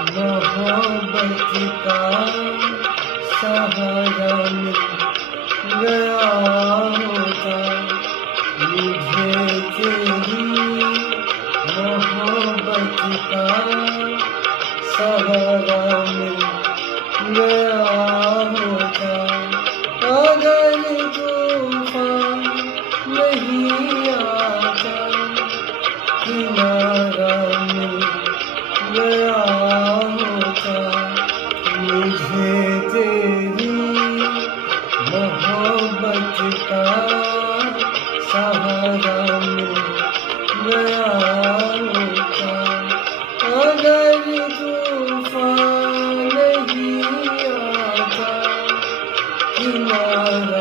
मोहब्बत का सहारा मिल गया होता मुझे तेरी मोहब्बत का सहारा मिल गया होता। अगर तूफान नहीं आता किनारा मिल गया होता मुझे तेरी मोहब्बत का सहारा मिल गया होता। अगर तूफान नहीं आता किनारा